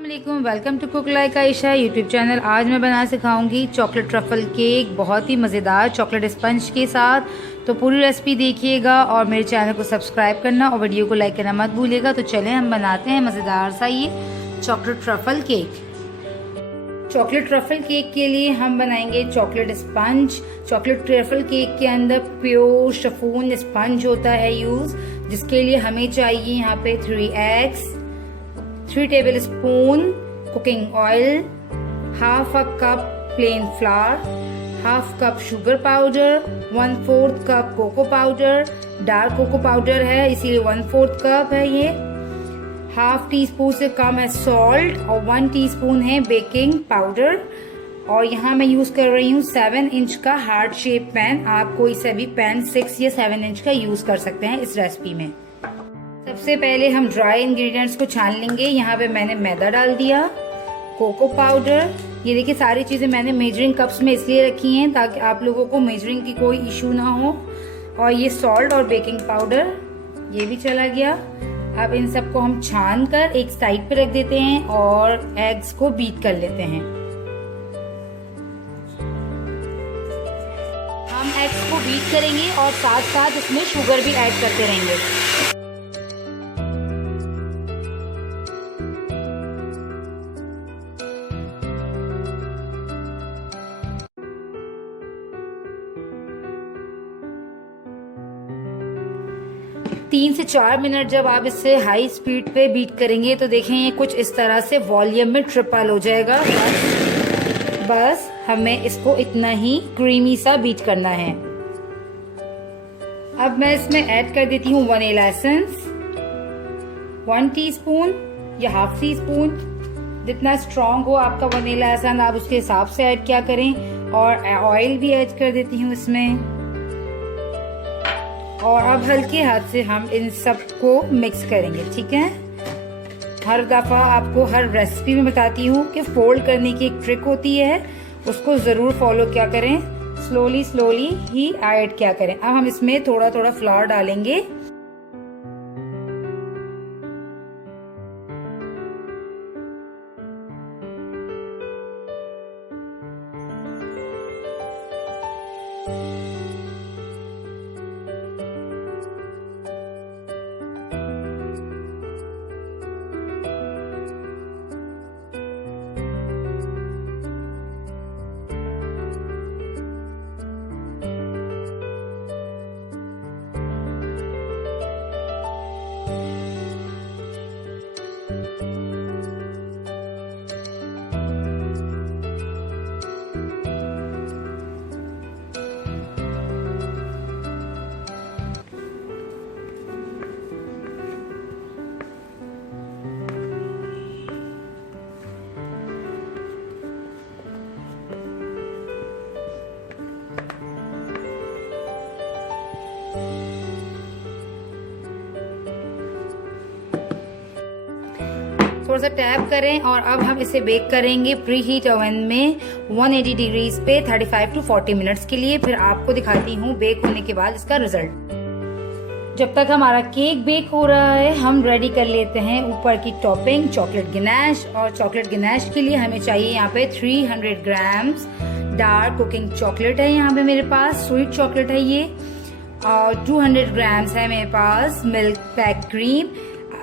अस्सलामुअलैकुम, welcome to cook like Ayesha YouTube channel. आज मैं बना सिखाऊंगी चॉकलेट ट्रफल केक, बहुत ही मज़ेदार चॉकलेट स्पंज के साथ। तो पूरी रेसिपी देखिएगा और मेरे चैनल को सब्सक्राइब करना और वीडियो को लाइक करना मत भूलिएगा। तो चलें हम बनाते हैं मज़ेदार सा ये chocolate truffle cake. Chocolate truffle cake के लिए हम बनाएंगे chocolate sponge. Chocolate truffle cake के अंदर प्योर शिफॉन स्पंज होता है यूज़, जिसके लिए हमें चाहिए यहाँ पे 3 eggs, 3 tablespoon cooking oil, half a cup plain flour, half cup sugar powder, 1/4 cup cocoa powder, dark cocoa powder है इसीलिए 1/4 कप है ये, हाफ टी स्पून से कम है सॉल्ट और 1 टीस्पून है बेकिंग पाउडर। और यहाँ मैं यूज कर रही हूँ 7 इंच का हार्ट शेप पैन। आप कोई सा भी पैन 6 या 7 इंच का यूज कर सकते हैं इस रेसिपी में। सबसे पहले हम ड्राई इंग्रेडिएंट्स को छान लेंगे। यहाँ पे मैंने मैदा डाल दिया, कोको पाउडर, ये देखिए सारी चीजें मैंने मेजरिंग कप्स में इसलिए रखी हैं ताकि आप लोगों को मेजरिंग की कोई इशू ना हो। और ये सॉल्ट और बेकिंग पाउडर ये भी चला गया। अब इन सबको हम छान कर एक साइड पे रख देते हैं और एग्स को बीट कर लेते हैं। हम एग्स को बीट करेंगे और साथ साथ इसमें शुगर भी ऐड करते रहेंगे। 3 से 4 मिनट जब आप इससे हाई स्पीड पे बीट करेंगे तो देखें ये कुछ इस तरह से वॉल्यूम में ट्रिपल हो जाएगा। बस हमें इसको इतना ही क्रीमी सा बीट करना है। अब मैं इसमें ऐड कर देती हूँ वनीला एसेंस, 1 टीस्पून या हाफ टी स्पून, जितना स्ट्रॉन्ग हो आपका वनीला एसेंस आप उसके हिसाब से ऐड क्या करें। और ऑयल भी ऐड कर देती हूँ इसमें। और अब हल्के हाथ से हम इन सब को मिक्स करेंगे, ठीक है। हर दफा आपको हर रेसिपी में बताती हूँ कि फोल्ड करने की एक ट्रिक होती है, उसको जरूर फॉलो क्या करें, स्लोली स्लोली ही ऐड क्या करें। अब हम इसमें थोड़ा थोड़ा फ्लावर डालेंगे। थोड़ा सा टैप करें और अब हम इसे बेक करेंगे प्री हीट ओवन में 180 डिग्रीज पे 35 to 40 मिनट्स के लिए। फिर आपको दिखाती हूँ बेक होने के बाद इसका रिजल्ट। जब तक हमारा केक बेक हो रहा है हम रेडी कर लेते हैं ऊपर की टॉपिंग चॉकलेट गनाश। और चॉकलेट गनाश के लिए हमें चाहिए यहाँ पे 300 ग्राम्स डार्क कुकिंग चॉकलेट है, यहाँ पे मेरे पास स्वीट चॉकलेट है ये। और 200 ग्राम्स है मेरे पास milk pack cream,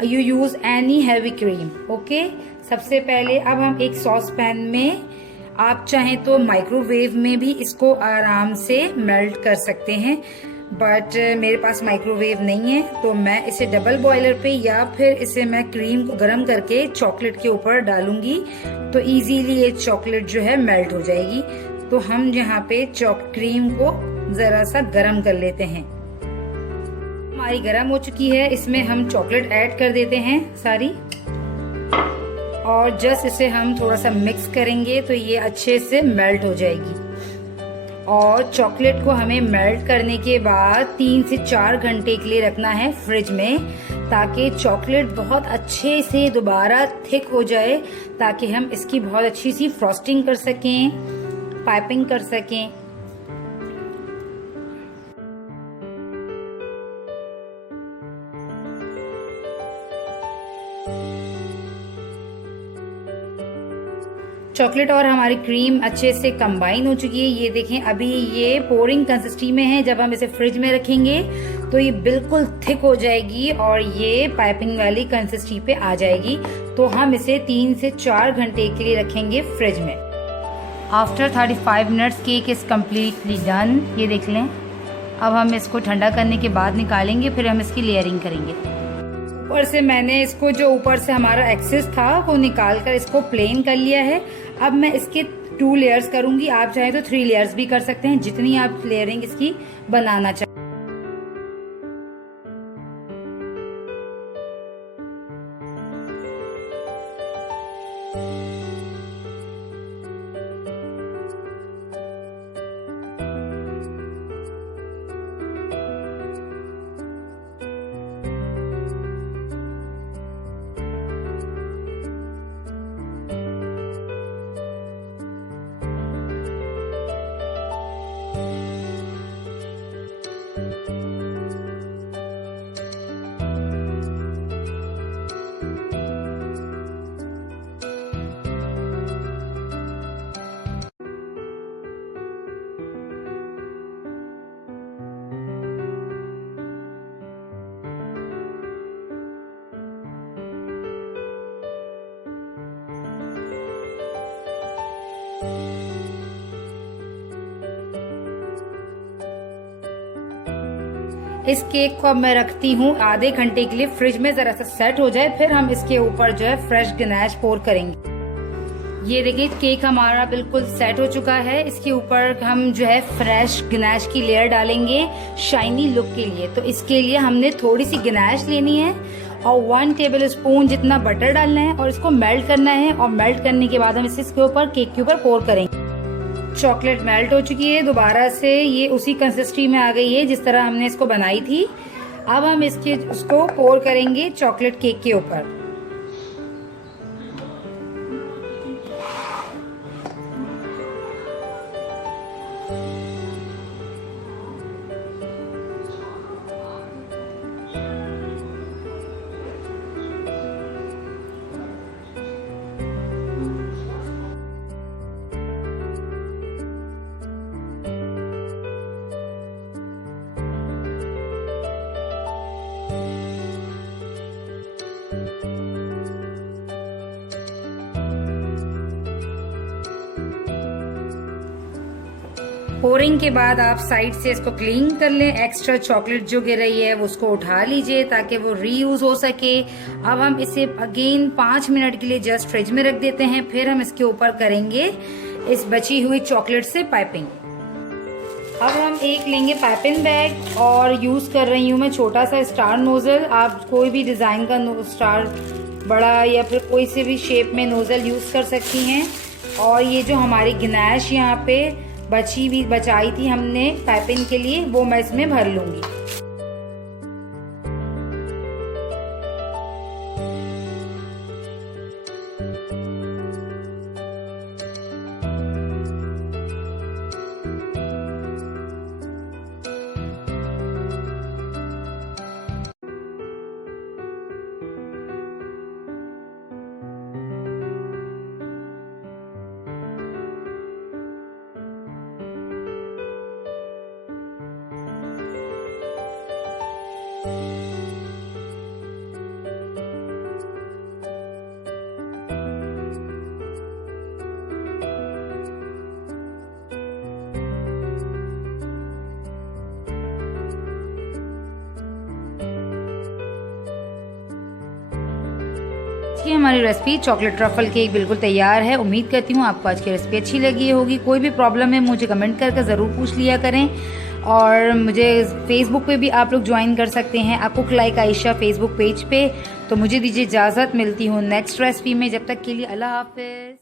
you use any heavy cream, okay. सबसे पहले अब हम एक सॉस पैन में, आप चाहें तो माइक्रोवेव में भी इसको आराम से मेल्ट कर सकते हैं, बट मेरे पास माइक्रोवेव नहीं है तो मैं इसे डबल बॉयलर पे या फिर इसे मैं क्रीम को गर्म करके चॉकलेट के ऊपर डालूंगी तो इजीली ये चॉकलेट जो है मेल्ट हो जाएगी। तो हम यहाँ पे क्रीम को जरा सा गर्म कर लेते हैं। हमारी गर्म हो चुकी है, इसमें हम चॉकलेट ऐड कर देते हैं सारी और जस्ट इसे हम थोड़ा सा मिक्स करेंगे तो ये अच्छे से मेल्ट हो जाएगी। और चॉकलेट को हमें मेल्ट करने के बाद 3 से 4 घंटे के लिए रखना है फ्रिज में, ताकि चॉकलेट बहुत अच्छे से दोबारा थिक हो जाए, ताकि हम इसकी बहुत अच्छी सी फ्रॉस्टिंग कर सकें, पाइपिंग कर सकें। चॉकलेट और हमारी क्रीम अच्छे से कंबाइन हो चुकी है। ये देखें, अभी ये पोरिंग कंसिस्टेंसी में है। जब हम इसे फ्रिज में रखेंगे तो ये बिल्कुल थिक हो जाएगी और ये पाइपिंग वाली कंसिस्टेंसी पे आ जाएगी। तो हम इसे 3 से 4 घंटे के लिए रखेंगे फ्रिज में। After 35 minutes cake is completely done. ये देख लें। अब हम इसको ठंडा करने के बाद निकालेंगे, फिर हम इसकी लेयरिंग करेंगे। ऊपर से मैंने इसको जो ऊपर से हमारा एक्सेस था वो निकाल कर इसको प्लेन कर लिया है। अब मैं इसके 2 लेयर्स करूंगी। आप चाहें तो 3 लेयर्स भी कर सकते हैं, जितनी आप लेयरिंग इसकी बनाना चाहें। इस केक को अब मैं रखती हूँ आधे घंटे के लिए फ्रिज में, जरा सा सेट हो जाए, फिर हम इसके ऊपर जो है फ्रेश गनाश पोर करेंगे। ये देखिए केक हमारा बिल्कुल सेट हो चुका है। इसके ऊपर हम जो है फ्रेश गनाश की लेयर डालेंगे शाइनी लुक के लिए। तो इसके लिए हमने थोड़ी सी गनाश लेनी है और 1 टेबल स्पून जितना बटर डालना है और इसको मेल्ट करना है। और मेल्ट करने के बाद हम इसके ऊपर केक के ऊपर पोर करेंगे। चॉकलेट मेल्ट हो चुकी है दोबारा से, ये उसी कंसिस्टेंसी में आ गई है जिस तरह हमने इसको बनाई थी। अब हम उसको पोर करेंगे चॉकलेट केक के ऊपर। पोरिंग के बाद आप साइड से इसको क्लीन कर लें। एक्स्ट्रा चॉकलेट जो गिर रही है वो उसको उठा लीजिए ताकि वो रीयूज हो सके। अब हम इसे अगेन 5 मिनट के लिए जस्ट फ्रिज में रख देते हैं। फिर हम इसके ऊपर करेंगे इस बची हुई चॉकलेट से पाइपिंग। अब हम एक लेंगे पाइपिंग बैग और यूज कर रही हूँ मैं छोटा सा स्टार नोजल। आप कोई भी डिजाइन का स्टार, बड़ा या फिर कोई से भी शेप में नोजल यूज कर सकती हैं। और ये जो हमारी गनाश यहाँ पे बचाई थी हमने पाइपिंग के लिए, वो मैं इसमें भर लूंगी। हमारी रेसिपी चॉकलेट ट्रफल केक बिल्कुल तैयार है। उम्मीद करती हूँ आपको आज की रेसिपी अच्छी लगी होगी। कोई भी प्रॉब्लम है मुझे कमेंट करके ज़रूर पूछ लिया करें। और मुझे फेसबुक पे भी आप लोग ज्वाइन कर सकते हैं, आप cook like Ayesha Facebook page पे। तो मुझे दीजिए इजाज़त, मिलती हूँ नेक्स्ट रेसिपी में। जब तक के लिए अल्लाह हाफिज़।